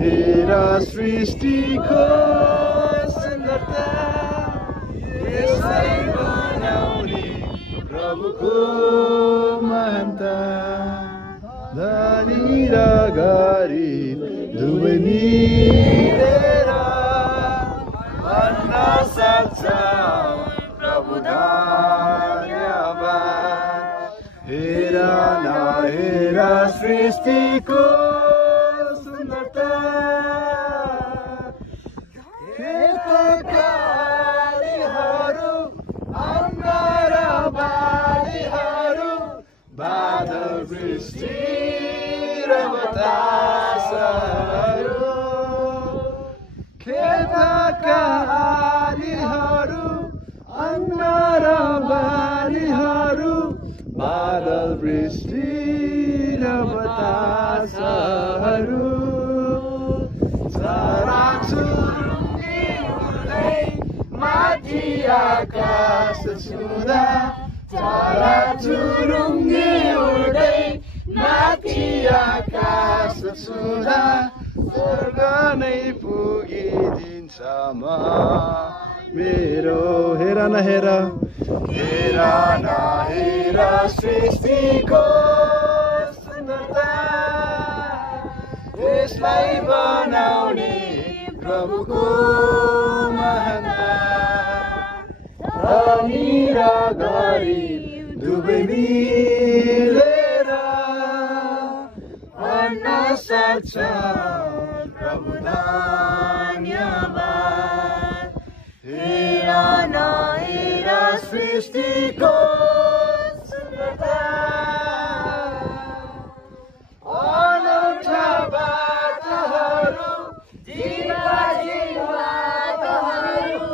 हेर सृष्टिको सुन्दरता यसै बनाउने प्रभुको महानता धनी र गरिब दुवै मिलेर भन्न सक्छ प्रभु धन्यवाद हेर न हेर सृष्टिको सुन्दरता खेतका बालीहरू अन्न र बालीहरू बादल वृष्टि र बतासहरू खेतका बालीहरू अन्न र बालीहरू बादल वृष्टि र बतासहरू चराचुरुङ्गी उड्दै माथि आकाश छुँदा चराचुरुङ्गी उड्दै माथि आकाश छुँदा स्वर्ग नै पुगिदिन्छ म मेरो हेर न हेर हेर न हेर सृष्टिको सुन्दरता यसलाई बनाउने प्रभुको महानता धनी र गरिब दुवै मिलेर भन्न सक्छ प्रभु धन्यवाद हेर न हेर सृष्टिको सुन्दरता अनौठा बाटोहरू जिल्ला जिल्लाहरू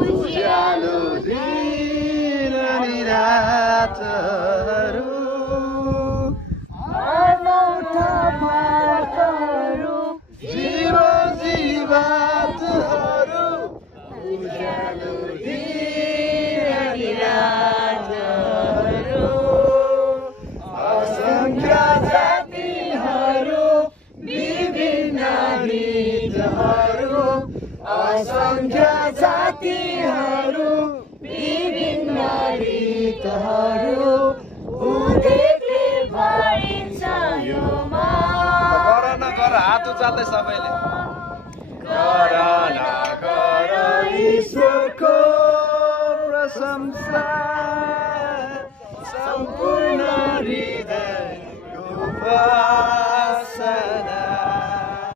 उज्यालो दिन अनि रातहरू अनौठा बाटोहरू जीवन जीवातहरू उज्यालो दिन अनि रातहरू असंख्य जातिहरू विभिन्न रीतहरू असंख्य जातिहरू विभिन्न रीतहरू उदेकले भरिन्छ यो गर न गर हात उचाल्दै सबैले गर न गर ईश्वरको प्रशंसा सम्पूर्ण हृदयको उपासना